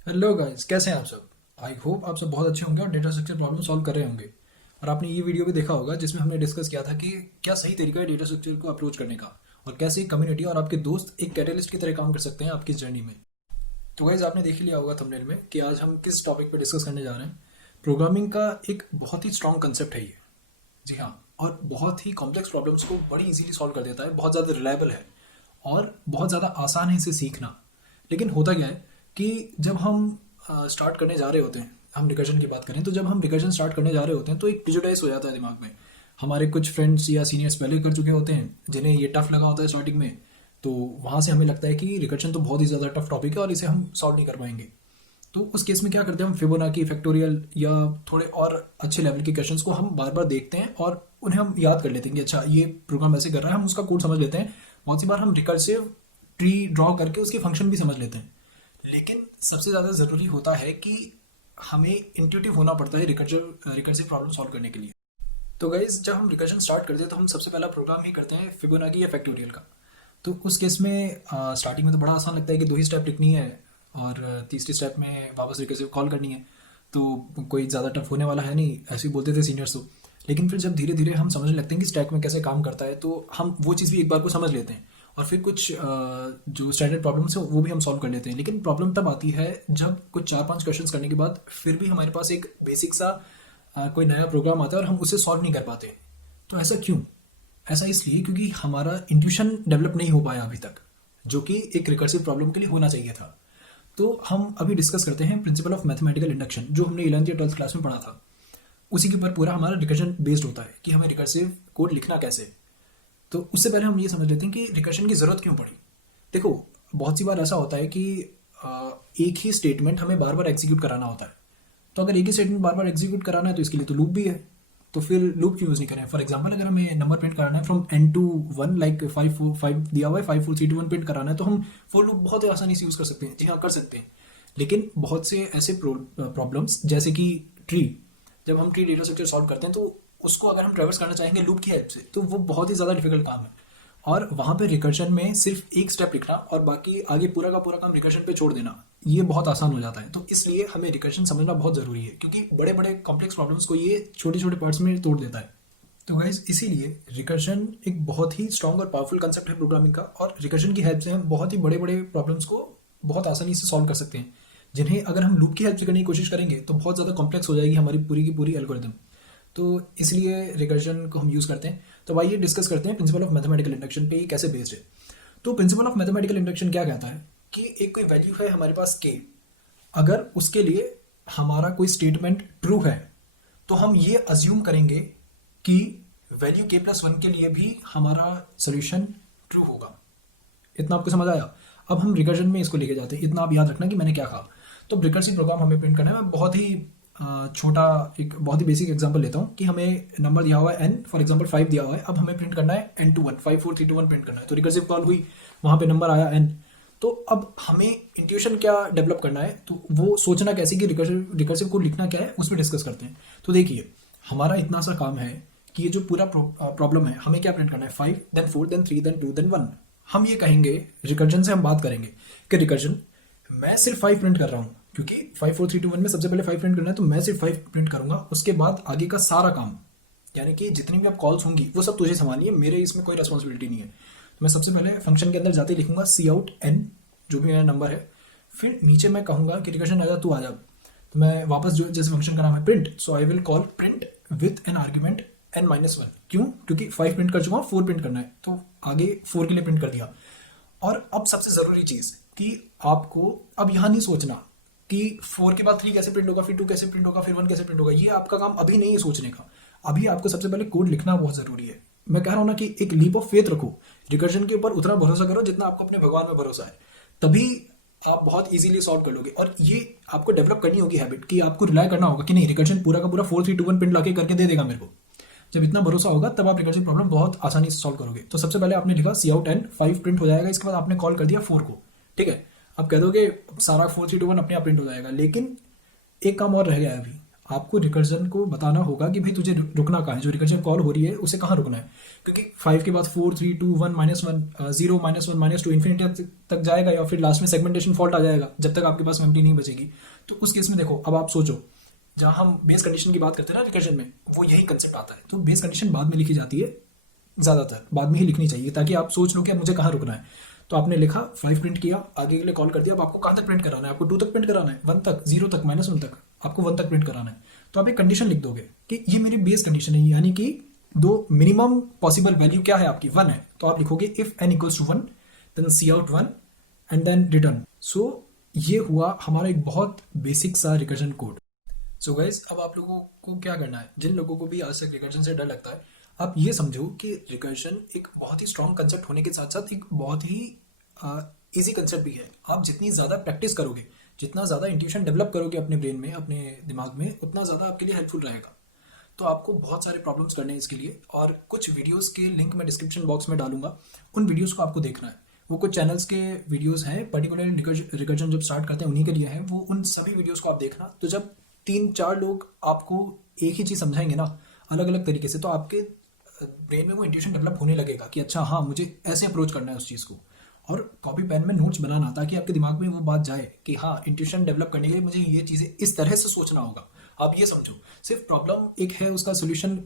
Hello guys, कैसे हैं आप सब। आई होप आप सब बहुत अच्छे होंगे और डेटा स्ट्रक्चर प्रॉब्लम सॉल्व कर रहे होंगे। और आपने ये वीडियो भी देखा होगा जिसमें हमने डिस्कस किया था कि क्या सही तरीका है डेटा स्ट्रक्चर को अप्रोच करने का, और कैसे कम्युनिटी और आपके दोस्त एक कैटलिस्ट की तरह काम कर सकते हैं आपकी जर्नी में। तो गाइज, आपने देख ही लिया होगा थंबनेल में कि आज हम किस टॉपिक पर डिस्कस करने जा रहे हैं। प्रोग्रामिंग का एक बहुत ही स्ट्रॉन्ग कंसेप्ट है ये। जी हाँ। और बहुत ही कॉम्प्लेक्स प्रॉब्लम्स को बड़ी इजीली सॉल्व कर देता है, बहुत ज़्यादा रिलायबल है और बहुत ज़्यादा आसान है इसे सीखना। लेकिन होता क्या है कि जब हम स्टार्ट करने जा रहे होते हैं, हम रिकर्जन की बात करें तो जब हम रिकर्जन स्टार्ट करने जा रहे होते हैं तो एक प्रिजुडाइज हो जाता है दिमाग में। हमारे कुछ फ्रेंड्स या सीनियर्स पहले कर चुके होते हैं जिन्हें ये टफ लगा होता है स्टार्टिंग में। तो वहाँ से हमें लगता है कि रिकर्जन तो बहुत ही ज़्यादा टफ टॉपिक है और इसे हम सॉल्व नहीं कर पाएंगे। तो उस केस में क्या करते हैं, हम फिबोनाची, फैक्टोरियल या थोड़े और अच्छे लेवल के क्वेश्चंस को हम बार बार देखते हैं और उन्हें हम याद कर लेते हैं कि अच्छा ये प्रोग्राम ऐसे कर रहा है, हम उसका कोड समझ लेते हैं। बहुत सी बार हम रिकर्सिव ट्री ड्रॉ करके उसके फंक्शन भी समझ लेते हैं। लेकिन सबसे ज़्यादा ज़रूरी होता है कि हमें इंट्यूटिव होना पड़ता है रिकर्सिव प्रॉब्लम सॉल्व करने के लिए। तो गाइज, जब हम रिकर्जन स्टार्ट करते हैं तो हम सबसे पहला प्रोग्राम ही करते हैं फिबोनाची या फैक्टोरियल का। तो उस केस में स्टार्टिंग में तो बड़ा आसान लगता है कि दो ही स्टेप लिखनी है और तीसरे स्टेप में वापस रिकर्सिव कॉल करनी है। तो कोई ज़्यादा टफ होने वाला है नहीं, ऐसे ही बोलते थे सीनियर्स तो। लेकिन फिर जब धीरे धीरे हम समझने लगते हैं कि स्टैक में कैसे काम करता है तो हम वो चीज़ भी एक बार को समझ लेते हैं। और फिर कुछ जो स्टैंडर्ड प्रॉब्लम्स है वो भी हम सॉल्व कर लेते हैं। लेकिन प्रॉब्लम तब आती है जब कुछ चार पांच क्वेश्चंस करने के बाद फिर भी हमारे पास एक बेसिक सा कोई नया प्रोग्राम आता है और हम उसे सॉल्व नहीं कर पाते। तो ऐसा क्यों? ऐसा इसलिए क्योंकि हमारा इंट्यूशन डेवलप नहीं हो पाया अभी तक, जो कि एक रिकर्सिव प्रॉब्लम के लिए होना चाहिए था। तो हम अभी डिस्कस करते हैं प्रिंसिपल ऑफ मैथमेटिकल इंडक्शन, जो हमने 11th या 12th क्लास में पढ़ा था। उसी के ऊपर पूरा हमारा रिकर्जन बेस्ड होता है कि हमें रिकर्सिव कोड लिखना कैसे। तो उससे पहले हम ये समझ लेते हैं कि रिकर्शन की ज़रूरत क्यों पड़ी। देखो, बहुत सी बार ऐसा होता है कि एक ही स्टेटमेंट हमें बार बार एग्जीक्यूट कराना होता है। तो अगर एक ही स्टेटमेंट बार बार एग्जीक्यूट कराना है तो इसके लिए तो लूप भी है। तो फिर लूप क्यों यूज़ नहीं करें। फॉर एग्जाम्पल, अगर हमें नंबर प्रिंट कराना है from N to one, like 5 दिया हुआ है, 5 4 3 2 1 प्रिंट कराना है, तो हम फोर लूप बहुत ही आसानी से यूज़ कर सकते हैं। जी हाँ, कर सकते हैं। लेकिन बहुत से ऐसे प्रॉब्लम्स जैसे कि ट्री, जब हम ट्री डेटा स्ट्रक्चर सॉल्व करते हैं तो उसको अगर हम ट्रेवर्स करना चाहेंगे लूप की हेल्प से तो वो बहुत ही ज़्यादा डिफिकल्ट काम है। और वहाँ पे रिकर्शन में सिर्फ एक स्टेप लिखना और बाकी आगे पूरा का पूरा काम रिकर्शन पे छोड़ देना, ये बहुत आसान हो जाता है। तो इसलिए हमें रिकर्शन समझना बहुत ज़रूरी है, क्योंकि बड़े बड़े कॉम्प्लेक्स प्रॉब्लम्स को ये छोटे छोटे पार्ट्स में तोड़ देता है। तो गाइज, इसीलिए रिकर्शन एक बहुत ही स्ट्रॉन्ग और पावरफुल कंसेप्ट है प्रोग्रामिंग का। और रिकर्शन की हेल्प से हम बहुत ही बड़े बड़े प्रॉब्लम्स को बहुत आसानी से सॉल्व कर सकते हैं, जिन्हें अगर हम लूप की हेल्प से करने की कोशिश करेंगे तो बहुत ज़्यादा कॉम्प्लेक्स हो जाएगी हमारी पूरी की पूरी एल्गोरिदम। तो इसलिए रिकर्जन को हम यूज़ करते हैं। तो आइए डिस्कस करते हैं प्रिंसिपल ऑफ मैथमेटिकल इंडक्शन पे ये कैसे बेस्ड है। तो प्रिंसिपल ऑफ मैथमेटिकल इंडक्शन क्या कहता है कि एक कोई वैल्यू है हमारे पास के, अगर उसके लिए हमारा कोई स्टेटमेंट ट्रू है तो हम ये अज्यूम करेंगे कि वैल्यू के प्लस वन के लिए भी हमारा सोल्यूशन ट्रू होगा। इतना आपको समझ आया? अब हम रिकर्जन में इसको लेके जाते हैं। इतना आप याद रखना कि मैंने क्या कहा। तो रिकर्सिव प्रोग्राम हमें प्रिंट करना है। मैं बहुत ही छोटा एक बहुत ही बेसिक एग्जांपल लेता हूँ कि हमें नंबर दिया हुआ है n, फॉर एग्जांपल 5 दिया हुआ है। अब हमें प्रिंट करना है n to 1, 5 4 3 2 1 प्रिंट करना है। तो रिकर्सिव कॉल हुई, वहाँ पे नंबर आया n। तो अब हमें इंट्यूशन क्या डेवलप करना है, तो वो सोचना कैसे कि रिकर्सिव रिकर्सिव को लिखना क्या है, उसमें डिस्कस करते हैं। तो देखिए, हमारा इतना सा काम है कि ये जो पूरा प्रॉब्लम है, हमें क्या प्रिंट करना है, 5 देन 4 देन 3 देन 2 देन 1। हम ये कहेंगे, रिकर्जन से हम बात करेंगे कि रिकर्जन, मैं सिर्फ 5 प्रिंट कर रहा हूँ क्योंकि 5 4 3 2 1 में सबसे पहले 5 प्रिंट करना है, तो मैं सिर्फ 5 प्रिंट करूंगा। उसके बाद आगे का सारा काम, यानी कि जितनी भी अब कॉल्स होंगी वो सब तुझे संभालनी है, मेरे इसमें कोई रिस्पॉन्सिबिलिटी नहीं है। तो मैं सबसे पहले फंक्शन के अंदर जाते ही लिखूंगा सी आउट एन, जो भी मेरा नंबर है। फिर नीचे मैं कहूंगा कि रिकर्जन आ जा, तू आ जा। तो मैं वापस, जो जैसे फंक्शन का नाम है print, so I will call print with an argument n-1। क्यों? क्योंकि 5 प्रिंट कर चुका हूँ, 4 प्रिंट करना है, तो आगे 4 के लिए प्रिंट कर दिया। और अब सबसे ज़रूरी चीज़ कि आपको अब यहाँ नहीं सोचना कि 4 के बाद 3 कैसे प्रिंट होगा, फिर 2 कैसे प्रिंट होगा, फिर 1 कैसे प्रिंट होगा। ये आपका काम अभी नहीं है सोचने का। अभी आपको सबसे पहले कोड लिखना बहुत ज़रूरी है। मैं कह रहा हूँ ना कि एक लीप ऑफ फेथ रखो, रिकर्जन के ऊपर उतना भरोसा करो जितना आपको अपने भगवान में भरोसा है। तभी आप बहुत इजीली सॉल्व कर लोगे। और ये आपको डेवलप करनी होगी हैबिट, कि आपको रिलाई करना होगा कि नहीं, रिकर्जन पूरा का पूरा 4 3 2 1 प्रिंट लाके करके दे देगा मेरे को। जब इतना भरोसा होगा तब आप रिकर्सिव प्रॉब्लम बहुत आसानी से सॉल्व करोगे। तो सबसे पहले आपने लिखा सी आउट एन, 5 प्रिंट हो जाएगा। इसके बाद आपने कॉल कर दिया 4 को, ठीक है। अब कह दोगे सारा 4 3 2 1 अपने आप प्रिंट हो जाएगा, लेकिन एक काम और रह गया है अभी। आपको रिकर्जन को बताना होगा कि भाई तुझे रुकना कहाँ है, जो रिकर्जन कॉल हो रही है उसे कहाँ रुकना है, क्योंकि 5 के बाद 4 3 2 1 -1 0 -1 -2 इन्फिनिटी तक जाएगा, या फिर लास्ट में सेगमेंटेशन फॉल्ट आ जाएगा जब तक आपके पास मेमोरी नहीं बचेगी। तो उस केस में देखो, अब आप सोचो, जहाँ हम बेस कंडीशन की बात करते हैं ना रिकर्जन में, वो यही कंसेप्ट आता है। तो बेस कंडीशन बाद में लिखी जाती है, ज़्यादातर बाद में ही लिखनी चाहिए, ताकि आप सोच लो कि अब मुझे कहाँ रुकना है। तो आपने लिखा 5 प्रिंट किया, आगे के लिए कॉल कर दिया, अब आपको कहाँ तक प्रिंट कराना है, आपको 2 तक प्रिंट कराना है, 1 तक, 0 तक, -1 तक, आपको 1 तक प्रिंट कराना है। तो आप एक कंडीशन लिख दोगे कि ये मेरी बेस कंडीशन है, यानी कि दो मिनिमम पॉसिबल वैल्यू क्या है आपकी, 1 है। तो आप लिखोगे if n equals to 1 then C out 1 and then return. So ये हुआ हमारा एक बहुत बेसिक सा रिकर्जन कोड। सो गाइज, अब आप लोगों को क्या करना है, जिन लोगों को भी आज तक रिकर्जन से डर लगता है, आप ये समझो कि रिकर्जन एक बहुत ही स्ट्रॉन्ग कंसेप्ट होने के साथ साथ एक बहुत ही इजी कंसेप्ट भी है। आप जितनी ज़्यादा प्रैक्टिस करोगे, जितना ज़्यादा इंट्यूशन डेवलप करोगे अपने ब्रेन में, अपने दिमाग में, उतना ज़्यादा आपके लिए हेल्पफुल रहेगा। तो आपको बहुत सारे प्रॉब्लम्स करने हैं इसके लिए, और कुछ वीडियोस के लिंक मैं डिस्क्रिप्शन बॉक्स में डालूंगा, उन वीडियोस को आपको देखना है। वो कुछ चैनल्स के वीडियोस हैं, पर्टिकुलरली रिकर्जन जब स्टार्ट करते हैं उन्हीं के लिए हैं वो, उन सभी वीडियोस को आप देखना। तो जब 3-4 लोग आपको एक ही चीज़ समझाएंगे ना, अलग अलग तरीके से, तो आपके ब्रेन में वो इंट्यूशन डेवलप होने लगेगा कि अच्छा हाँ, मुझे ऐसे अप्रोच करना है उस चीज़ को। और कॉपी पेन में नोट्स बनाना, ताकि आपके दिमाग में वो बात जाए कि हाँ, इंट्यूशन डेवलप करने के लिए मुझे ये चीज़ें इस तरह से सोचना होगा। आप ये समझो, सिर्फ प्रॉब्लम एक है, उसका सोल्यूशन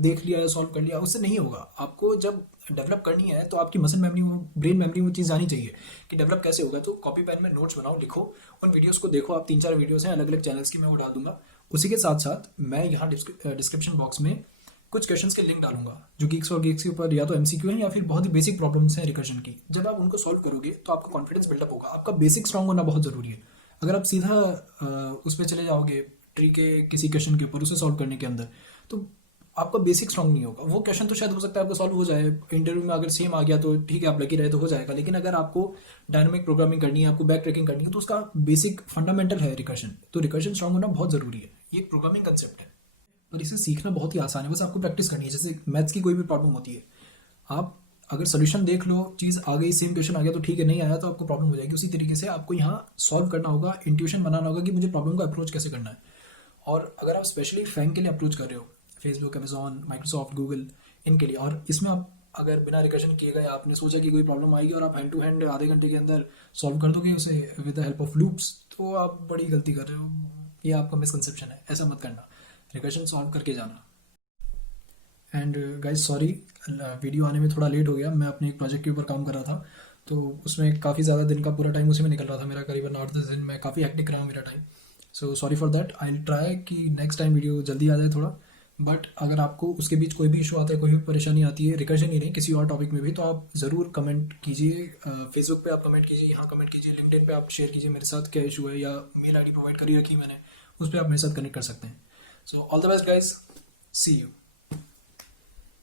देख लिया या सॉल्व कर लिया, उससे नहीं होगा। आपको जब डेवलप करनी है तो आपकी मसल मेमोरी, वो ब्रेन मेमोरी, वो चीज़ जानी चाहिए कि डेवलप कैसे होगा। तो कॉपी पेन में नोट्स बनाओ, लिखो, उन वीडियोस को देखो। आप 3-4 वीडियोस हैं अलग अलग चैनल्स की, मैं वो डाल दूंगा। उसी के साथ साथ मैं यहाँ डिस्क्रिप्शन बॉक्स में कुछ क्वेश्चंस के लिंक डालूंगा, जो गीक्स और गीक्स के ऊपर या तो एमसीक्यू हैं या फिर बहुत ही बेसिक प्रॉब्लम्स हैं रिकर्जन की। जब आप उनको सॉल्व करोगे तो आपका कॉन्फिडेंस बिल्डअप होगा। आपका बेसिक स्ट्रांग होना बहुत ज़रूरी है। अगर आप सीधा उस पर चले जाओगे ट्री के किसी क्वेश्चन के ऊपर, उसे सॉल्व करने के अंदर, तो आपका बेसिक स्ट्रांग नहीं होगा। वो क्वेश्चन तो शायद हो सकता है आपको सॉल्व हो जाए, इंटरव्यू में अगर सेम आ गया तो ठीक है, आप लकी रहे तो हो जाएगा। लेकिन अगर आपको डायनामिक प्रोग्रामिंग करनी है, आपको बैक ट्रैकिंग करनी है, तो उसका बेसिक फंडामेंटल है रिकर्जन। तो रिकर्जन स्ट्रांग होना बहुत ज़रूरी है। ये एक प्रोग्रामिंग कंसेप्ट है और इसे सीखना बहुत ही आसान है, बस आपको प्रैक्टिस करनी है। जैसे मैथ्स की कोई भी प्रॉब्लम होती है, आप अगर सोल्यूशन देख लो, चीज़ आ गई, सेम क्वेश्चन आ गया तो ठीक है, नहीं आया तो आपको प्रॉब्लम हो जाएगी। उसी तरीके से आपको यहाँ सॉल्व करना होगा, इंट्यूशन बनाना होगा कि मुझे प्रॉब्लम को अप्रोच कैसे करना है। और अगर आप स्पेशली फैंग के लिए अप्रोच कर रहे हो, फेसबुक, अमेजॉन, माइक्रोसॉफ्ट, गूगल, इनके लिए, और इसमें आप अगर बिना रिकर्जन किए गए आपने सोचा कि कोई प्रॉब्लम आएगी और आप हैंड टू हैंड आधे घंटे के अंदर सॉल्व कर दोगे उसे with the help of loops, तो आप बड़ी गलती कर रहे हो। ये आपका मिसकंसेप्शन है, ऐसा मत करना। रिकर्जन सॉल्व करके जाना। एंड गाइज सॉरी, वीडियो आने में थोड़ा लेट हो गया। मैं अपने एक प्रोजेक्ट के ऊपर काम कर रहा था, तो उसमें काफ़ी ज़्यादा दिन का पूरा टाइम उसी में निकल रहा था मेरा, करीबन 8-10 दिन में। काफ़ी हेक्टिक रहा मेरा time, so sorry for that. I will try कि नेक्स्ट टाइम वीडियो जल्दी आ जाए थोड़ा। बट अगर आपको उसके बीच कोई भी इशू आता है, कोई भी परेशानी आती है, रिकर्जन ही नहीं किसी और टॉपिक में भी, तो आप ज़रूर कमेंट कीजिए। फेसबुक पे आप कमेंट कीजिए, यहाँ कमेंट कीजिए, लिंक्डइन पे आप शेयर कीजिए मेरे साथ क्या इशू है, या मेल आईडी प्रोवाइड करी रखी मैंने, उस पर आप मेरे साथ कनेक्ट कर सकते हैं। So all the best guys, see you.